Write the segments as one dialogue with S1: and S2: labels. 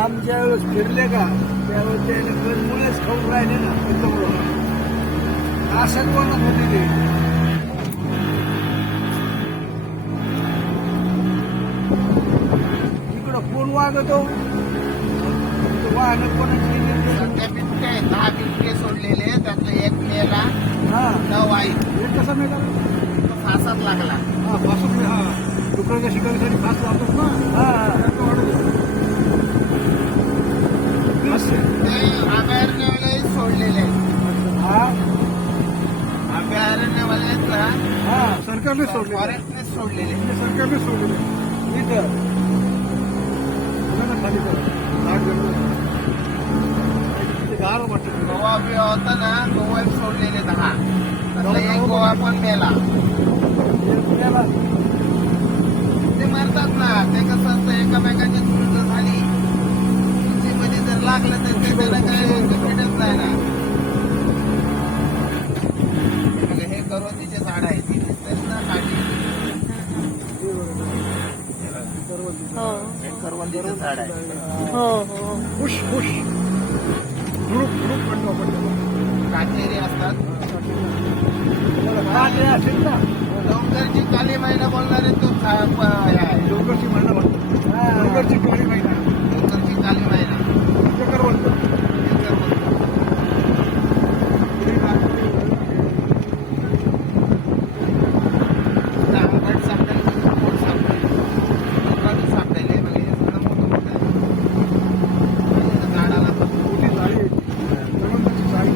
S1: घाम ज्यावेळेस फिरले का त्यावेळेस त्याने मुळेच खाऊन राहिले ना त्याच्यामुळं. नाशक बनत होते ते? इकडं कोण वागतो? वाहन कोणाची
S2: सध्या आहेत, दहा बिबटे सोडलेले त्यातलं एक मेला
S1: हा.
S2: नऊ आई.
S1: हे कसं का
S2: तो फासात लागला.
S1: हा फासून हा. डुकराच्या शिकारीसाठी फास लावतात ना? हा.
S2: ते अभयारण्यवाले सोडलेले
S1: हा हा सरकारने सोडले
S2: फॉरेस्टने सोडलेले
S1: सरकारने सोडले इथं बघा ना खाली करा. झाड जंगल. इथे गार वाटत.
S2: गोवा बिवा होता ना गोवा सोडलेले दहा. एक गोवा पण मेला.
S1: पुण्याला
S2: ते मरतात ना. ते कसं असतं एकामेकांची चुलत झाली मध्ये जर लागलं तर ते त्याला काय भेटत नाही ना. मग हे करोतीचे झाड आहे ती दिसतात ना काठी
S3: हो.
S2: हे करवंदीचं झाड आहे
S3: हो हो.
S1: खुश खुश ग्रुप ग्रुप म्हणतो आपण त्याला.
S2: काटेरी असतात.
S1: काटे असेल ना.
S2: डोंगरची काली महिना बोलणारे तो.
S1: डोंगरची महिना म्हणतो डोंगरची काळी महिना
S2: डोंगरची काली महिना
S1: चक्कर म्हणतो
S2: हे करवंद. आता आंबट सापडेल की गोड सापडेल डोंगरातून सापडेल म्हणजे हे सगळं मोठं मोठं आहे आणि झाडाला पण
S1: मोठी जाळी आहे. करवंदाची जाळी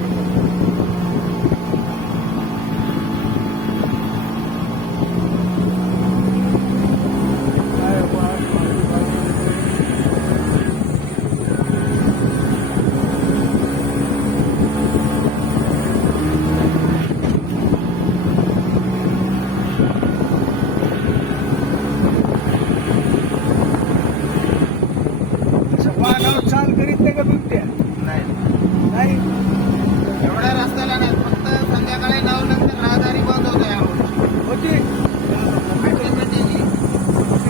S1: काय बा- वाहनावर चाल करीत नाही का बिबट्या
S2: नाही
S1: नाही
S2: एवढ्या रस्त्याला नाही फक्त संध्याकाळी नऊ नंतर रहदारी बंद होते या रोडची
S1: होती
S2: ऍक्टिव्हिटीची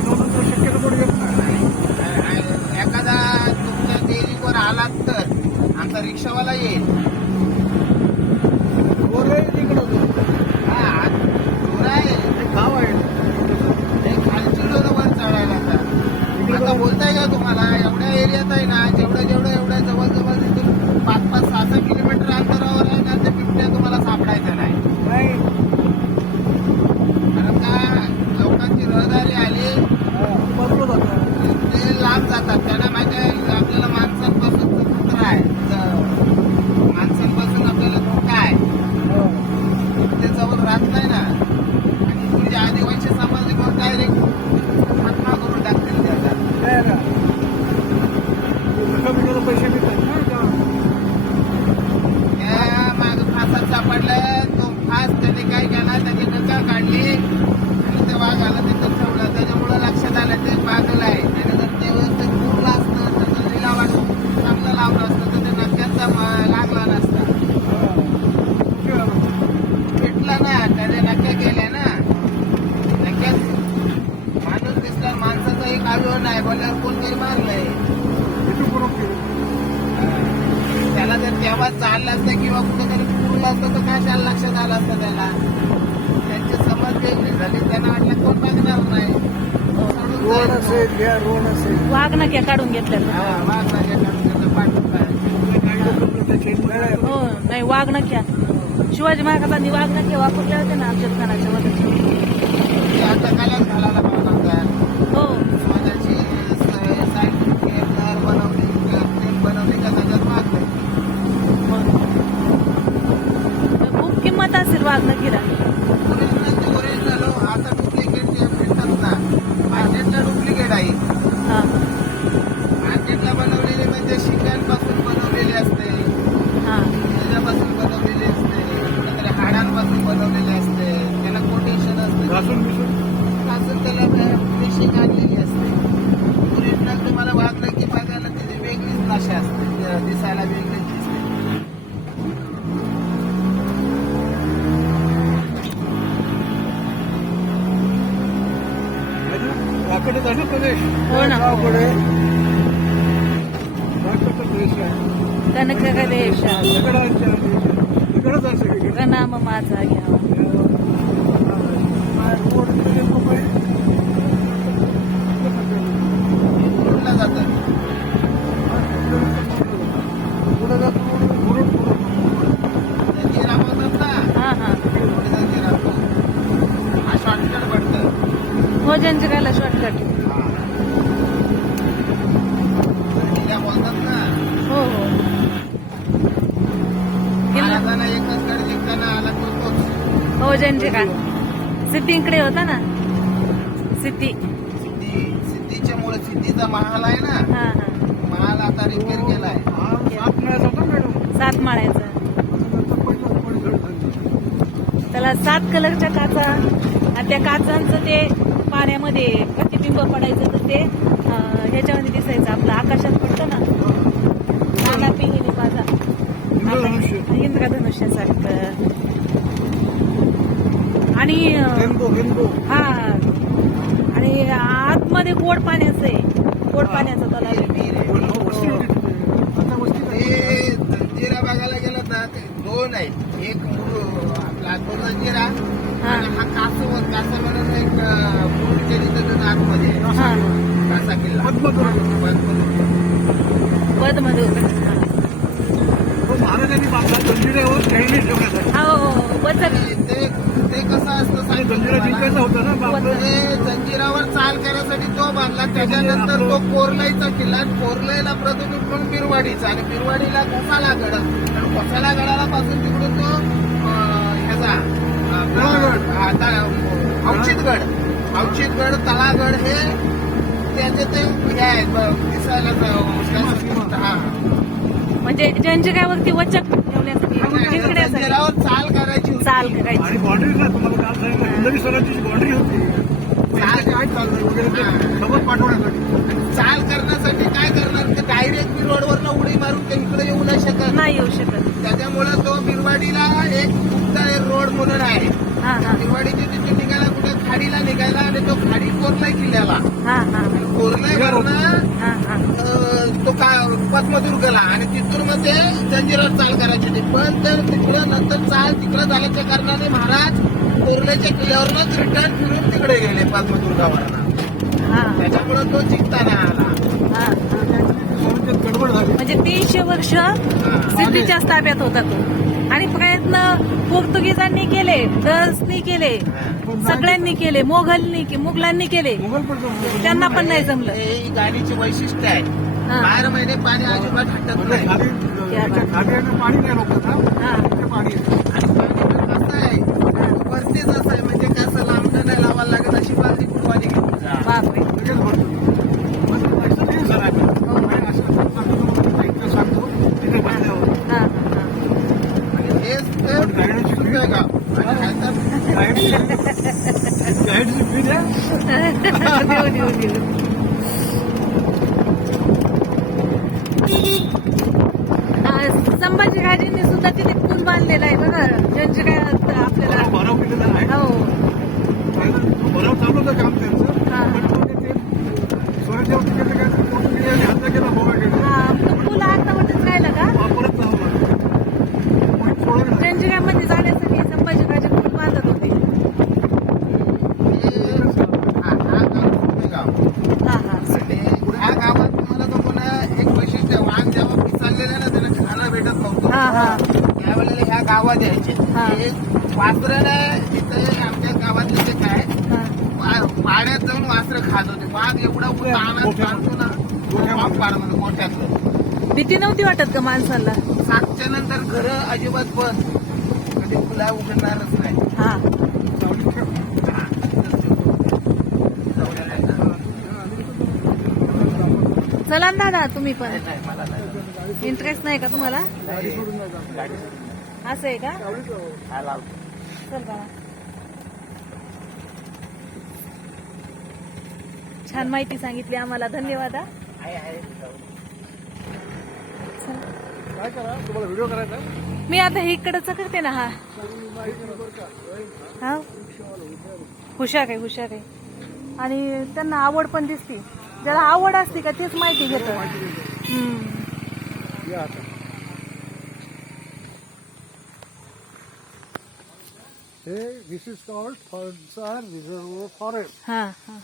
S1: नोंदणी शक्यता थोडी येत नाही
S2: एखादा तुमच्या देवीवर आलात तर आमचा रिक्षावाला येईल
S1: गोरे तिकडं होतं.
S2: हा आज जोर आहे
S1: हे गाव आहे
S2: हे खालची डोरं वर चढायला तर आता बोलताय का तुम्हाला? एवढ्या एरियात आहे ना जेवढं जेवढं एवढ्या जवळ जवळ तिथून पाच पाच सहा सहा किलोमीटर अंतरावर आहे ना ते बिबट्या तुम्हाला सापडायचं नाही. कारण का लोकांची रहदारी आली. ते लांब जातात त्यांना माहिती आहे आपल्याला माणसांपासून खतरा आहे ज- माणसांपासून आपल्याला धोका आहे
S1: हो.
S2: ते जवळ राहत नाही ना आणि तुमच्या आदिवासी समाजावर डायरेक्ट खात्मा करून टाकतील त्याचा
S1: काय ना रकमेला पैसे मिळतात ना का?
S2: त्या माग फासात सापडलं तो फास त्याने काय केला त्याची नका काढली आणि ते वाघ आला तिथं ठेवलं त्याच्यामुळं लक्षात आलं ते बाजूला आहे आणि जर ते व्यवस्थित पुरलं असतं तर तो लिलावा चांगलं लावलं असतं तर ते नक्क्यांचा मा- लागला नसता
S1: हा. कुठे आलं?
S2: भेटला ना त्याने नक्क्या केल्या ना नक्क्यात माणूस दिसला माणसाचा एक आलो नाही बोलल्यावर कोणतरी मारलंय
S1: इथून बरोबर केलं.
S2: त्याला जर तेव्हा चाललं असतं किंवा कुठेतरी पुरलं असतं तर काय लक्षात आलं असतं त्याला त्यांची समज वेगळी झाली त्यांना वाटलं कोण बघणार नाही सोडून
S1: रोड
S2: जाईल.
S1: असेल घ्या रोड असेल.
S3: काढून घेतलेलं
S2: हा.
S1: नाही,
S3: हो नाही वाघ नक्या शिवाजी महाराजांनी वाघ नक्या वापरले होते ना
S2: आता कलाच घालायला असं त्याला रेषे काढलेली असते तुम्हाला वाचलं की
S3: बघायला तिथे वेगळीच भाषा दिसायला
S2: वेगळीच दिसते हो ना
S1: पुढे
S3: कनक
S1: प्रदेश
S3: इकडंच माझा. घ्यावा
S1: रोड.
S2: कुठला जातात
S1: पुढं जातो, पुढं, पुढं.
S2: जंजिरा बोलतात ना
S3: हा हा
S2: हा शॉर्टकट पडतं
S3: हो शॉर्टकट
S2: जंजिरा बोलतात ना
S3: हो हो
S2: एकच गड जिंकताना आला तो
S3: हो जंजिरा सिद्धीकडे होता ना? सिद्धी.
S2: सिद्धी सिद्धीच्या मुळे सिद्धीचा महाल आहे ना?
S3: हा हा.
S2: महाल आता रिपेअर केलाय.
S1: हा, सात मिळायचा होता मॅडम
S3: सात माळ्याचा.
S1: नंतर पहिला पण घड झाली.
S3: त्याला सात कलरच्या काचा आणि त्या काचांचं ते पाण्यामध्ये प्रतिबिंब पडायचं तर ते अं, ह्याच्यामध्ये दिसायचं. आपलं आकाशात पडतं ना? नाना पिंगिनी माझा
S1: इंद्रधनुष्य.
S3: इंद्रधनुष्यासारखं. आणि अं,
S1: रेनबो रेनबो.
S3: हा. आणि आतमध्ये गोड पाण्याचं आहे. गोड पाण्याचा तलाव आहे.
S1: हो,
S2: जंजिरा बघायला गेलं ना ते दोन आहेत. एक मूळ आपला जंजिरा
S3: हा.
S2: हा कासव कासव म्हणून एक आतमध्ये.
S3: हा.
S2: कासा किल्ला.
S3: पद्मधू
S1: तो महाराजांनी बांधला.
S3: हो हो वचक
S2: आणि ते ते कसं असतं
S1: आणि
S2: सांगतो
S1: जंजिरा जिंकायचा. होता ना बापरे.
S2: ते जंजिरावर चाल करण्यासाठी तो बांधला त्याच्यानंतर तो कोरलाईचा किल्ला आणि कोरलाईला प्रतिबिंब म्हणून बिरवाडीचा आणि बिरवाडीला कोसाला गड आणि कोसाला गडाला पासून तिकडून तो ह्याचा
S1: तळागड.
S2: अवचितगड अवचितगड तळागड हे त्याचे ते हे आहेत दिसायला
S3: म्हणजे जंजिऱ्यावरती वचक ठेवण्यासाठी
S2: जंजिरावर चाल
S3: चाल करायची
S1: आणि ना तुम्हाला काल सांगितलं होती. काय काय चाललंय वगैरे ते खबर पाठवण्यासाठी.
S2: चाल करण्यासाठी काय करणार? ते डायरेक्ट मी रोडवरनं उडी मारून ते इकडे येऊ नाही शकत.
S3: नाही येऊ शकत.
S2: त्याच्यामुळे तो बिरवाडीला एक मुक्त रोड म्हणून आहे.
S3: हा हा.
S2: बिरवाडीची तिथे निघायला कुठे खाडीला निघायला आणि तो खाडी कोरलाई किल्ल्याला.
S3: हा हा.
S2: वरनं
S3: हा हा.
S2: अं, तो का पद्मदुर्गला आणि तिथून मग ते जंजिरावर चाल करायची होती. पण तर चाल तिकडं झाल्याच्या कारणाने महाराज कोरल्याच्या किल्ल्यावरनच रिटर्न फिरून तिकडे गेले पद्मदुर्गावरनं
S3: हा.
S2: त्याच्यामुळे तो जिंकताना आला.
S1: स्वराज्यात गडबड झाली.
S3: म्हणजे तीनशे वर्ष सिद्धीच्याच ताब्यात होता तो. आणि प्रयत्न पोर्तुगीजांनी केले डचनी केले सगळ्यांनी केले मोघलनी के- मुघलांनी केले. त्यांना पण नाही जमलं.
S2: ही गाडीची वैशिष्ट्य आहे. बारा महिने पाणी अजिबात हटत नाही.
S1: खाली ना, पाणी नाही लोकांना
S3: हा.
S1: ते पाणी
S2: कसं आहे? वरतीच असं आहे म्हणजे कसं लांब नाही लावायला लागत अशी बालदी कुटवानी घेऊन जा
S3: बापरे
S1: लगेच भरतो. म्हणजे लक्षात येईल सर आता.
S3: हो.
S1: आणि असं सांगतो तुम्हाला, साहित्य सांगतो तिथे बसल्यावर.
S3: हा हा
S2: आणि हेच ते
S1: पण गायडन्सची फी
S2: सुपे गाव आणि ह्याच्यात
S1: गाईडची गाईडची फी द्या
S3: हा देऊ देऊ देऊ आ, संभाजीराजेंनी सुद्धा तिथे पूल बांधलेला आहे बघा काय आपल्याला
S1: बरं केलेला आहे
S3: हो
S1: बरं चालू होतं काम त्यांचं
S3: हा.
S1: पण म्हणजे ते स्वराज्यावर तिकडे काय पोर्तुगीजांनी हल्ला केला गोव्याकडे
S3: हा तो पूल अर्धवटच राहिला का
S1: वापरत नव्हता मग सोडून दिला.
S3: जंजिऱ्यामध्ये जाण्यासाठी संभाजीराजे पूल बांधत होते
S2: हे- हा हा गाव सुपे गाव
S3: हा हा
S2: आणि ह्या गावात तुम्हाला तो पुन्हा एक वैशिष्ट्य आहे. वाघ जेव्हा पिसाळलेला ना त्याला खायला भेटत नव्हतं
S3: हा हा
S2: त्यावेळेला ह्या गावात यायचे वासरं इथे आमच्या गावातले जे काय पाण्यात जाऊन वासरं खात होते. वाघ एवढा
S1: गोठ्यात.
S2: चालतो ना गोठ्यातलं
S3: भीती नव्हती वाटत का माणसाला?
S2: सातच्या नंतर घर अजिबात बंद. कधी खुला उघडणारच नाही.
S3: चला ना दादा तुम्ही पण. इंटरेस्ट नाही का तुम्हाला? असं आहे का.
S2: हा लावतो.
S3: चल बाळा छान माहिती सांगितली आम्हाला धन्यवाद हा.
S2: आहे, आहे. जाऊ.
S3: चल.
S1: काय करा तुम्हाला व्हिडिओ करायचा आहे?
S3: मी आता इकडचं करते ना हा हा हुशार आहे हुशार आहे आणि त्यांना आवड पण दिसते ज्याला आवड असते का तेच माहिती घेत
S1: या आता Hey, this is called Farzar Reservoir Forest.
S3: Huh, huh.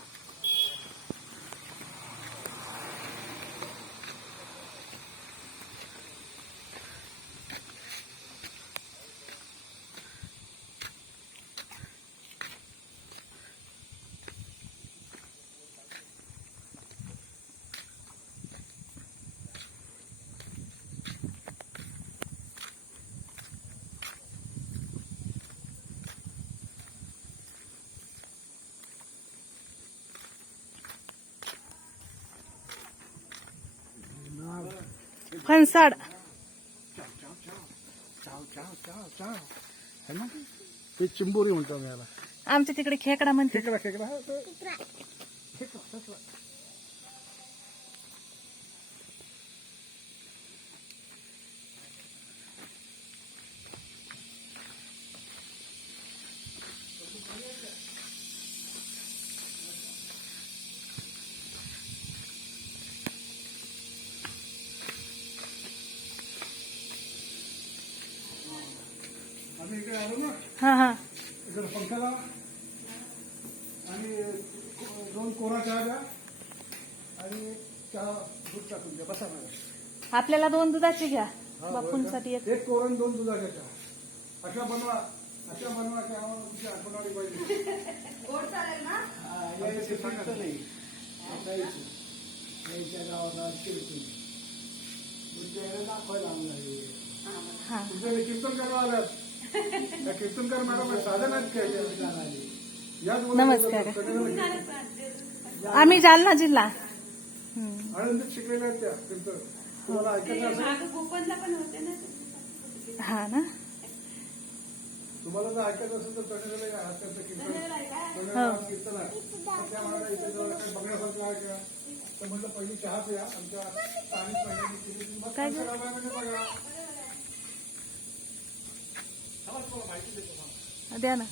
S3: Phansad
S1: चाव चाव चाव चाव है ना ते चिंबोरी म्हणतो
S3: आमच्या तिकडे खेकडा म्हणते
S1: खेकडा खेकडा. हा,
S3: हा हा.
S1: इकडे पंखा लावा आणि दोन कोरा चहा द्या. आणि चहा दूध टाकून द्या बसा
S3: आपल्याला दोन दुधाची घ्या.
S1: हा,
S3: बापूंसाठी एक
S1: एक कोरण दोन दुधाच्या चहा. अशा बनवा अशा बनवा की आम्हाला तुमची पाहिजे. हा. यायच्या गावाला किरकोळ. तुमच्या याला दाखवायला आम्हाला
S3: हा.
S1: तुमच्याकडे कीर्तन करायला आल्यात. त्या कीर्तनकार मॅडम साधन आहेत काय याच बोलत
S3: नमस्कार. आम्ही जालना जिल्हा. हम्म.
S1: आनंदीत शिकलेल्या आहेत त्या कीर्तन तुम्हाला ऐकायचं
S3: हा ना.
S1: तुम्हाला जर ऐकायचं असेल तर तळेगावला या हाताचं कीर्तन तळेगाव कीर्तन आहे. तर त्या मला इथे जवळ काही बघण्यासारखं आहे का? तर म्हटलं पहिली चहाच या. आमच्या स्थानिक बघा चला तुम्हाला माहिती देतो मला
S3: द्या ना.